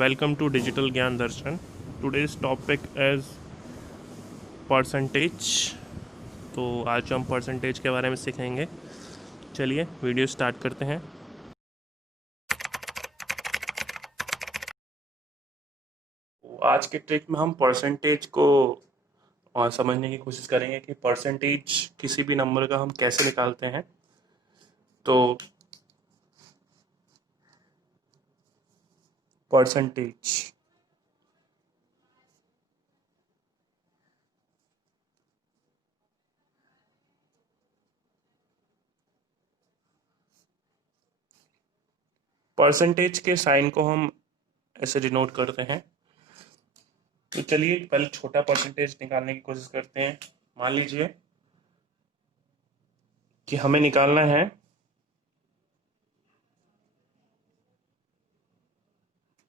Welcome to Digital Gyan Darshan. Today's topic is percentage. तो आज हम परसेंटेज के बारे में सीखेंगे। चलिए वीडियो स्टार्ट करते हैं। तो आज के ट्रिक में हम परसेंटेज को और समझने की कोशिश करेंगे कि परसेंटेज किसी भी नंबर का हम कैसे निकालते हैं। तो परसेंटेज परसेंटेज के साइन को हम ऐसे डिनोट करते हैं। तो चलिए पहले छोटा परसेंटेज निकालने की कोशिश करते हैं। मान लीजिए कि हमें निकालना है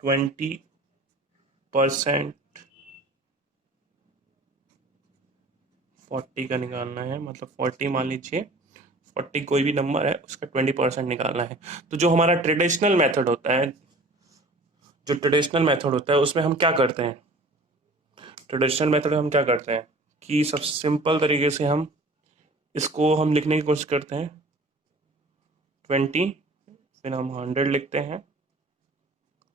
20% 40 का निकालना है। मतलब 40 मान लीजिए 40 कोई भी नंबर है उसका 20% निकालना है। तो जो हमारा ट्रेडिशनल मेथड होता है उसमें हम क्या करते हैं, कि सब सिंपल तरीके से हम इसको हम लिखने की कोशिश करते हैं 20, फिर हम 100 लिखते हैं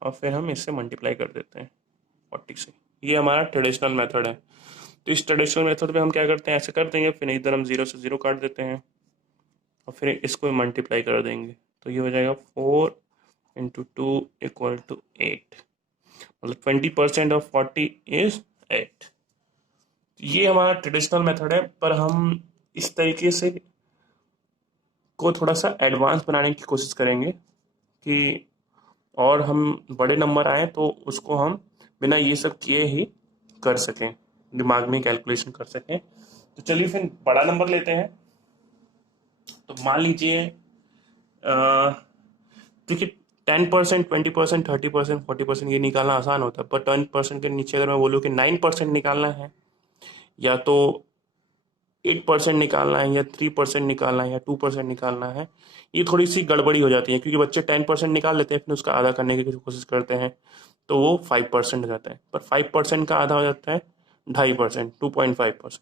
और फिर हम इससे मल्टीप्लाई कर देते हैं 40 से। ये हमारा ट्रेडिशनल मेथड है। तो इस ट्रेडिशनल मेथड में हम क्या करते हैं, ऐसे कर देंगे, फिर इधर हम 0 से 0 काट देते हैं और फिर इसको मल्टीप्लाई कर देंगे। तो ये हो जाएगा 4 × 2 = 8। मतलब 20% ऑफ 40 इज 8। ये हमारा ट्रेडिशनल मेथड है, पर हम इस तरीके से को थोड़ा सा एडवांस बनाने की कोशिश करेंगे कि और हम बड़े नंबर आए तो उसको हम बिना ये सब किए ही कर सकें, दिमाग में कैलकुलेशन कर सकें। तो चलिए फिर बड़ा नंबर लेते हैं। तो मान लीजिए देखिए 10%, 20%, 30%, 40% ये निकालना आसान होता है, पर 10% के नीचे अगर मैं बोलूँ कि 9% निकालना है, या तो 8% निकालना है, या 3% निकालना है, या 2% निकालना है, ये थोड़ी सी गड़बड़ी हो जाती है। क्योंकि बच्चे 10% निकाल लेते हैं, फिर उसका आधा करने की कोशिश करते हैं तो वो 5% हो जाता है। पर 5% का आधा हो जाता है 2.5%, 2.5%।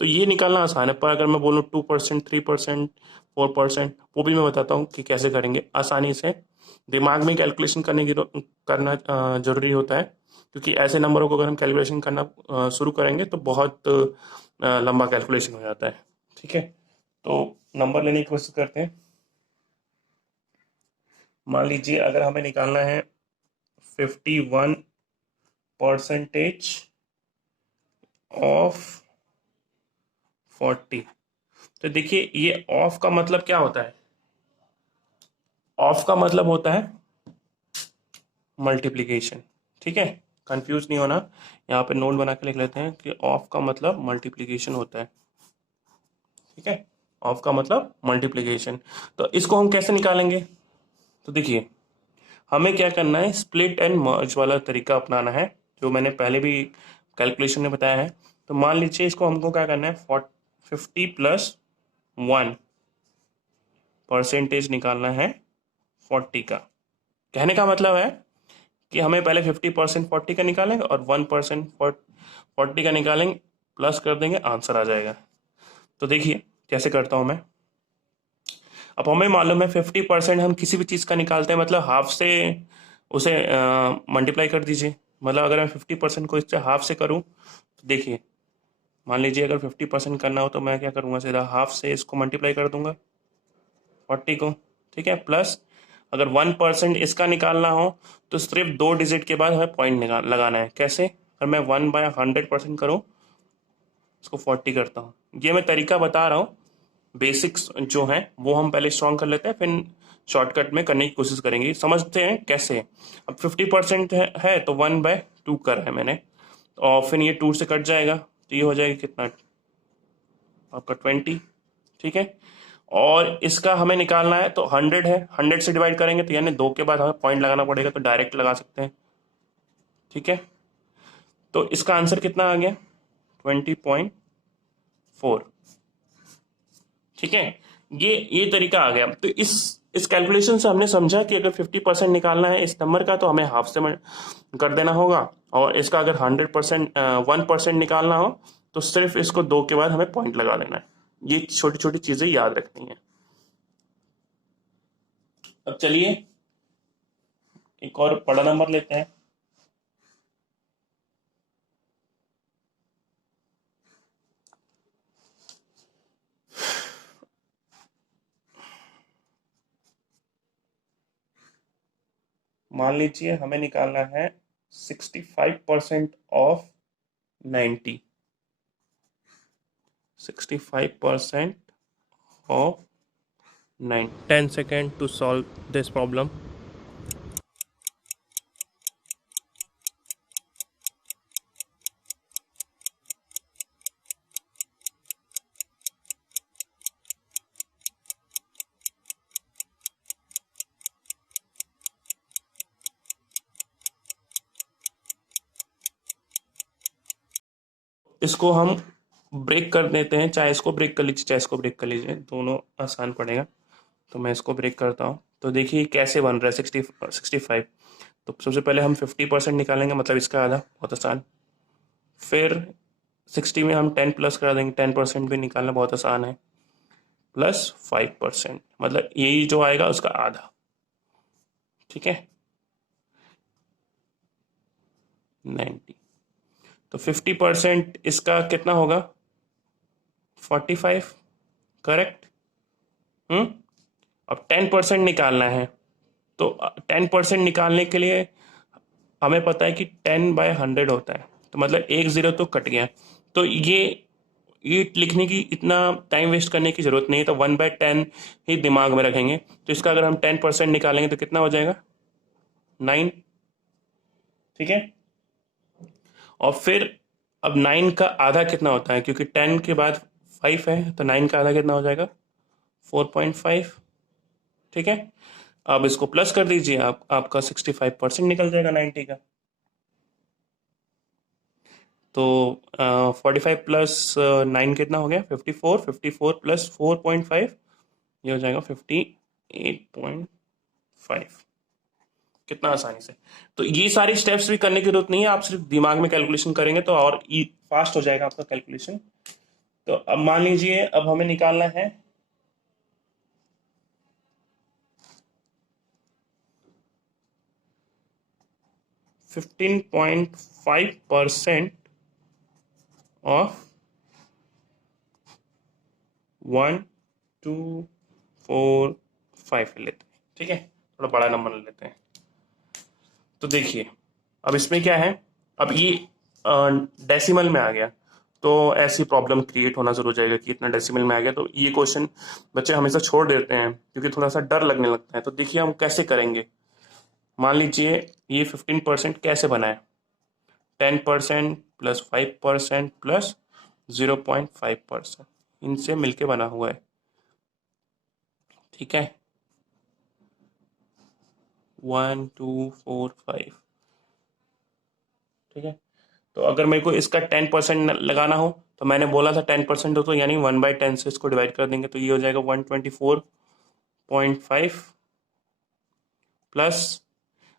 तो ये निकालना आसान है। पर अगर मैं बोलूँ 2%, 3%, 4%, वो भी मैं बताता हूँ कि कैसे करेंगे आसानी से। दिमाग में कैलकुलेशन करना जरूरी होता है, क्योंकि ऐसे नंबरों को अगर हम कैलकुलेशन करना शुरू करेंगे तो बहुत लंबा कैलकुलेशन हो जाता है। ठीक है, तो नंबर लेने की कोशिश करते हैं। मान लीजिए अगर हमें निकालना है 51% ऑफ 40। तो देखिए ये ऑफ का मतलब क्या होता है, ऑफ का मतलब होता है मल्टीप्लीकेशन। ठीक है, कंफ्यूज नहीं होना, यहाँ पे नोट बना के लिख लेते हैं कि ऑफ का मतलब मल्टीप्लीकेशन होता है। ठीक है, ऑफ का मतलब मल्टीप्लीकेशन। तो इसको हम कैसे निकालेंगे, तो देखिए हमें क्या करना है, स्प्लिट एंड मर्ज वाला तरीका अपनाना है, जो मैंने पहले भी कैलकुलेशन में बताया है। तो मान लीजिए इसको हमको क्या करना है, 50+1% निकालना है 40 का। कहने का मतलब है कि हमें पहले 50% 40 का निकालेंगे और 1% 40 का निकालेंगे, प्लस कर देंगे, आंसर आ जाएगा। तो देखिए कैसे करता हूं मैं। अब हमें मालूम है 50% हम किसी भी चीज़ का निकालते हैं, मतलब हाफ से उसे मल्टीप्लाई कर दीजिए। मतलब अगर मैं 50% को इससे हाफ से करूं, तो देखिए मान लीजिए अगर 50% करना हो तो मैं क्या करूंगा, सीधा हाफ से इसको मल्टीप्लाई कर दूंगा 40 को। ठीक है, प्लस अगर 1% इसका निकालना हो तो सिर्फ 2 डिजिट के बाद हमें पॉइंट लगाना है। कैसे, अगर मैं 1/100% करूँ, इसको 40 करता हूँ, ये मैं तरीका बता रहा हूँ। बेसिक्स जो हैं वो हम पहले स्ट्रॉन्ग कर लेते हैं, फिर शॉर्टकट में करने की कोशिश करेंगे। समझते हैं कैसे। अब 50% है तो 1/2 कर है मैंने, और फिर ये 2 से कट जाएगा तो ये हो जाएगा कितना, आपका 20। ठीक है, और इसका हमें निकालना है तो 100 है, 100 से डिवाइड करेंगे तो यानी 2 के बाद हमें पॉइंट लगाना पड़ेगा, तो डायरेक्ट लगा सकते हैं। ठीक है, तो इसका आंसर कितना आ गया, 20.4। ठीक है, ये तरीका आ गया। तो इस इस कैलकुलेशन से हमने समझा कि अगर 50% निकालना है इस नंबर का तो हमें हाफ से कर देना होगा, और इसका अगर 100% 1% निकालना हो तो सिर्फ इसको 2 के बाद हमें पॉइंट लगा देना है। ये छोटी छोटी चीजें याद रखनी है। अब चलिए एक और बड़ा नंबर लेते हैं। मान लीजिए हमें निकालना है 65% of 90, 65% of 9. 10 seconds to solve this problem. इसको हम ब्रेक कर देते हैं, चाहे इसको ब्रेक कर लीजिए चाहे इसको ब्रेक कर लीजिए, दोनों आसान पड़ेगा। तो मैं इसको ब्रेक करता हूँ। तो देखिए कैसे बन रहा है 65। तो सबसे पहले हम 50% निकालेंगे, मतलब इसका आधा, बहुत आसान। फिर 60 में हम 10 प्लस करा देंगे, 10% भी निकालना बहुत आसान है, प्लस 5%, मतलब यही जो आएगा उसका आधा। ठीक है, 90। तो 50% इसका कितना होगा, 45, करेक्ट। अब 10% निकालना है, तो 10% निकालने के लिए हमें पता है कि 10/100 होता है, तो मतलब एक जीरो तो कट गया। तो ये लिखने की इतना टाइम वेस्ट करने की जरूरत नहीं है, तो 1/10 ही दिमाग में रखेंगे। तो इसका अगर हम 10% निकालेंगे तो कितना हो जाएगा, 9। ठीक है, और फिर अब 9 का आधा कितना होता है, क्योंकि 10 के बाद 5 है, तो 9 का आधा कितना हो जाएगा, 4.5। ठीक है, अब इसको प्लस कर दीजिए, आपका 65% निकल जाएगा 90 का। तो 45 प्लस 9 कितना हो गया, 54। 54 प्लस 4.5, ये हो जाएगा 58.5। कितना आसानी से। तो ये सारी स्टेप्स भी करने की जरूरत नहीं है, आप सिर्फ दिमाग में कैलकुलेशन करेंगे तो और फास्ट हो जाएगा आपका कैलकुलेशन। तो अब मान लीजिए अब हमें निकालना है 15.5% ऑफ 1, 2, 4, 5 ले लेते हैं। ठीक है, थोड़ा बड़ा नंबर ले लेते हैं। तो देखिए अब इसमें क्या है, अब ये डेसिमल में आ गया, तो ऐसी प्रॉब्लम क्रिएट होना जरूर हो जाएगा कि इतना डेसिमल में आ गया। तो ये क्वेश्चन बच्चे हमेशा छोड़ देते हैं क्योंकि थोड़ा सा डर लगने लगता है। तो देखिए हम कैसे करेंगे। मान लीजिए ये 15% कैसे बना है, 10% प्लस 5% प्लस 0.5%, इनसे मिलके बना हुआ है। ठीक है, 1, 2, 4, 5। ठीक है, तो अगर मेरे को इसका 10% लगाना हो तो मैंने बोला था 10% हो, तो यानी 1/10 से इसको डिवाइड कर देंगे, तो ये हो जाएगा 124.5 प्लस।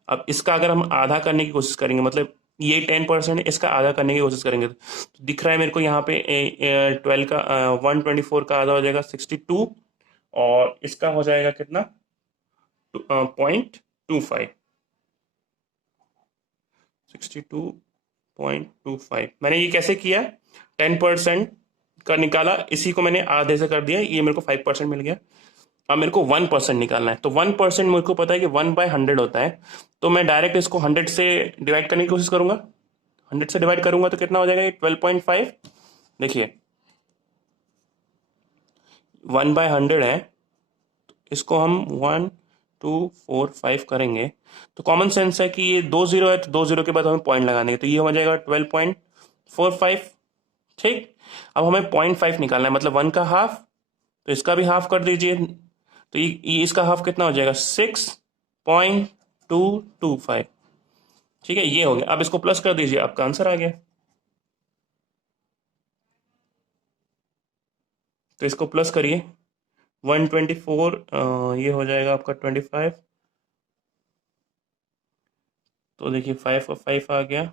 अब इसका अगर हम आधा करने की कोशिश करेंगे, मतलब ये 10% इसका आधा करने की कोशिश करेंगे, तो दिख रहा है मेरे को यहाँ पे 12 का 124 का आधा हो जाएगा 62, और इसका हो जाएगा कितना, 0.25, 62.25। मैंने ये कैसे किया, 10% का निकाला, इसी को मैंने आधे से कर दिया, ये मेरे को 5% मिल गया। अब मेरे को 1% निकालना है, तो 1% मेरे को पता है कि 1/100 होता है, तो मैं डायरेक्ट इसको 100 से डिवाइड करने की कोशिश करूंगा। 100 से डिवाइड करूंगा तो कितना हो जाएगा, ये 12.5। देखिए 1/100 है, इसको हम 1, 2, 4, 5 करेंगे, तो कॉमन सेंस है कि ये 2 जीरो है, तो 2 जीरो के बाद हमें पॉइंट लगाने हैं, तो ये हो जाएगा 12.45। ठीक, अब हमें 0.5 निकालना है, मतलब 1 का हाफ, तो इसका भी हाफ कर दीजिए, तो ये इसका हाफ कितना हो जाएगा, 6.225। ठीक है, ये हो गया। अब इसको प्लस कर दीजिए, आपका आंसर आ गया। तो इसको प्लस करिए, 124 ये हो जाएगा आपका 25। तो देखिए 5 और 5 आ गया,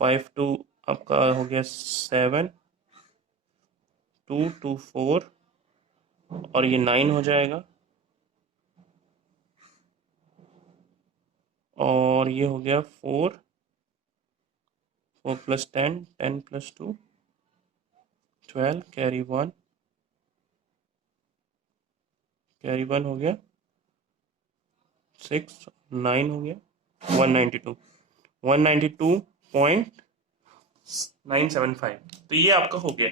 5 2 आपका हो गया 7, 2 2 4 और ये 9 हो जाएगा, और ये हो गया 4, 4 + 10, 10 + 2 12, कैरी 1, कैरी 1 हो गया 6, 9 हो गया 192, 192.975। तो ये आपका हो गया।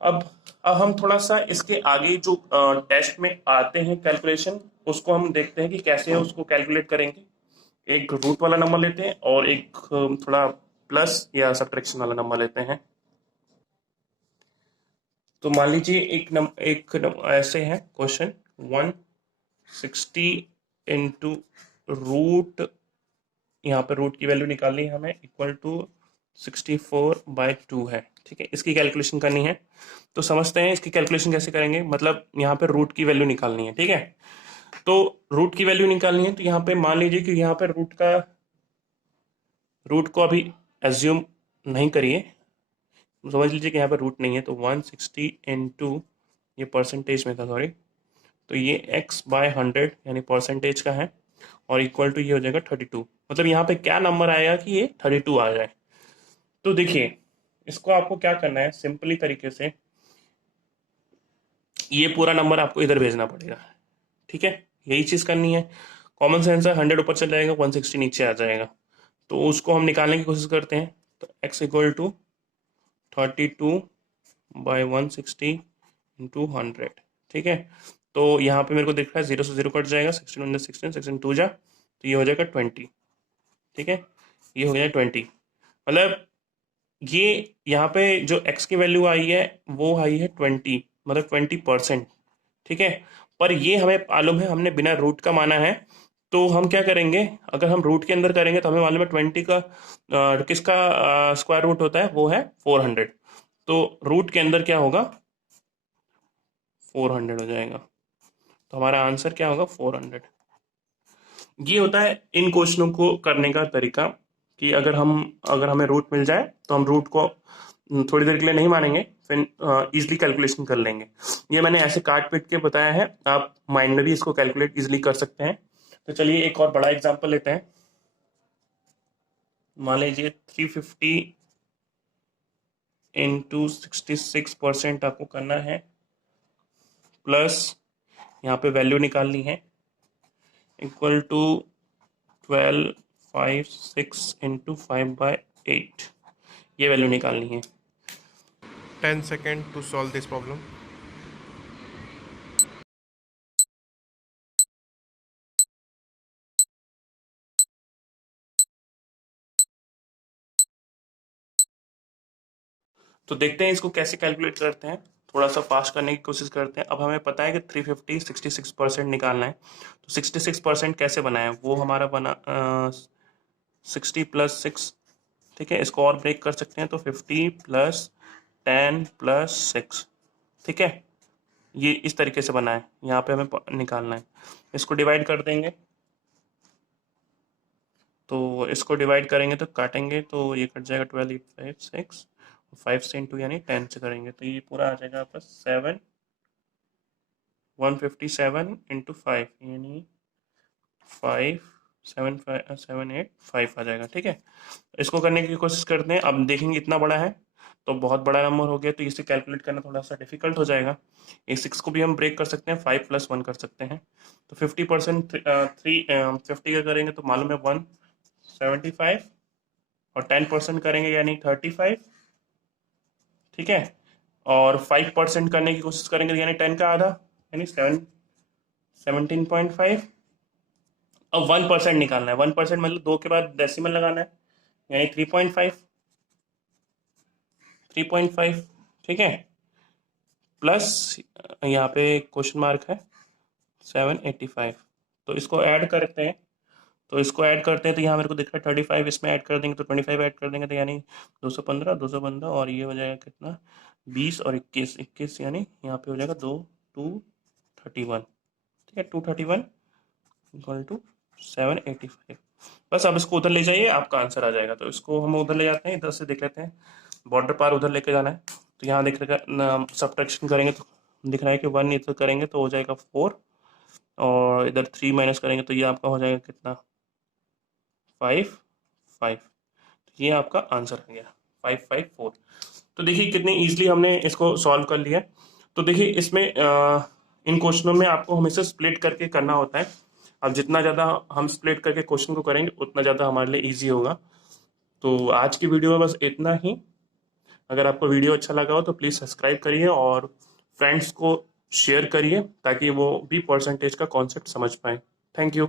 अब अब हम थोड़ा सा इसके आगे जो टेस्ट में आते हैं कैलकुलेशन, उसको हम देखते हैं कि कैसे उसको कैलकुलेट करेंगे। एक रूट वाला नंबर लेते हैं और एक थोड़ा प्लस या सब्ट्रैक्शन वाला नंबर लेते हैं। तो मान लीजिए ऐसे है क्वेश्चन, 160 इंटू रूट, यहाँ पे रूट की वैल्यू निकालनी है हमें, इक्वल टू 64/2 है। ठीक है, इसकी कैलकुलेशन करनी है। तो समझते हैं इसकी कैलकुलेशन कैसे करेंगे। मतलब यहाँ पे रूट की वैल्यू निकालनी है। ठीक है, तो रूट की वैल्यू निकालनी है, तो यहाँ पे मान लीजिए कि यहाँ पे रूट को अभी एज्यूम नहीं करिए, समझ लीजिए कि यहाँ पे रूट नहीं है। तो 160 इंटू, ये परसेंटेज में था सॉरी, तो ये x/100 यानी परसेंटेज का है, और इक्वल टू ये हो जाएगा 32। मतलब यहाँ पे क्या नंबर आएगा कि ये 32 आ जाए। तो देखिए इसको आपको क्या करना है, सिंपली तरीके से ये पूरा नंबर आपको इधर भेजना पड़ेगा। ठीक है, यही चीज करनी है। कॉमन सेंस है, 100 ऊपर चल जाएगा, 160 नीचे आ जाएगा। तो उसको हम निकालने की कोशिश करते हैं। तो x इक्वल टू 32/160 इंटू 100। ठीक है, तो यहाँ पे मेरे को दिख रहा है 0 से 0 कट जाएगा, 16 × 16, 16 2 जा, तो ये हो जाएगा 20। ठीक है, ये हो गया 20। मतलब ये यहाँ पे जो x की वैल्यू आई है वो आई है 20, मतलब 20%। ठीक है, पर ये हमें मालूम है, हमने बिना रूट का माना है। तो हम क्या करेंगे, अगर हम रूट के अंदर करेंगे तो हमें मालूम है 20 का किसका स्क्वायर रूट होता है, वो है 400। तो रूट के अंदर क्या होगा, 400 हो जाएगा। तो हमारा आंसर क्या होगा, 400। ये होता है इन क्वेश्चनों को करने का तरीका, कि अगर हमें रूट मिल जाए तो हम रूट को थोड़ी देर के लिए नहीं मानेंगे, फिर इजिली कैलकुलेशन कर लेंगे। ये मैंने ऐसे काट पीट के बताया है, आप माइंड में भी इसको कैलकुलेट इजिली कर सकते हैं। तो चलिए एक और बड़ा एग्जांपल लेते हैं। मान लीजिए 350 इंटू 66% आपको करना है, प्लस यहाँ पे वैल्यू निकालनी है, इक्वल टू 1256 इंटू 5/8, ये वैल्यू निकालनी है। 10 seconds to solve this problem. तो देखते हैं इसको कैसे कैलकुलेट करते हैं, थोड़ा सा फास्ट करने की कोशिश करते हैं। अब हमें पता है कि 350 66% निकालना है। तो 66% कैसे बनाए, वो हमारा बना 60 + 6। ठीक है, इसको और ब्रेक कर सकते हैं, तो 50 + 10 + 6। ठीक है, ये इस तरीके से बना है, यहाँ पे हमें निकालना है। इसको डिवाइड कर देंगे, तो इसको डिवाइड करेंगे तो काटेंगे, तो ये कट जाएगा 12 8 5 6, 5 से इंटू यानी 10 से करेंगे तो ये पूरा आ जाएगा आपका 157 इंटू 5 यानी 5 7 8 5 आ जाएगा। ठीक है, इसको करने की कोशिश करते हैं। अब देखेंगे इतना बड़ा है तो बहुत बड़ा नंबर हो गया, तो इसे कैलकुलेट करना थोड़ा सा डिफिकल्ट हो जाएगा। ये 6 को भी हम ब्रेक कर सकते हैं, 5 + 1 कर सकते हैं। तो 50% 50 का करेंगे तो मालूम है 175, और 10% करेंगे यानी 35। ठीक है, और 5% करने की कोशिश करेंगे यानी 10 का आधा यानी 17.5। अब 1% निकालना है, 1% मतलब 2 के बाद डेसिमल लगाना है, यानी 3.5, 3.5। ठीक है, प्लस यहाँ पे क्वेश्चन मार्क है 785। तो इसको ऐड करते हैं, तो यहाँ मेरे को दिख रहा है 35, इसमें ऐड कर देंगे तो 25 ऐड कर देंगे, तो यानी 215 215, और ये हो जाएगा कितना 20 और 21, 21 यानी यहाँ पे हो जाएगा 231, ठीक है, 231 इक्वल टू 785। बस आप इसको उधर ले जाइए, आपका आंसर आ जाएगा। तो इसको हम उधर ले जाते हैं, इधर से देख लेते हैं, बॉर्डर पार उधर लेके जाना है। तो यहाँ देख लेगा, सब्ट्रैक्शन करेंगे तो दिख रहा है कि 1 इधर करेंगे तो हो जाएगा 4, और इधर 3 माइनस करेंगे तो ये आपका हो जाएगा कितना, 5। तो ये आपका आंसर आ गया 554। तो देखिए कितनी इजीली हमने इसको सॉल्व कर लिया। तो देखिए इसमें इन क्वेश्चनों में आपको हमेशा स्प्लिट करके करना होता है। अब जितना ज़्यादा हम स्प्लिट करके क्वेश्चन को करेंगे उतना ज़्यादा हमारे लिए इजी होगा। तो आज की वीडियो में बस इतना ही। अगर आपको वीडियो अच्छा लगा हो तो प्लीज़ सब्सक्राइब करिए और फ्रेंड्स को शेयर करिए ताकि वो भी परसेंटेज का कॉन्सेप्ट समझ पाए। Thank you.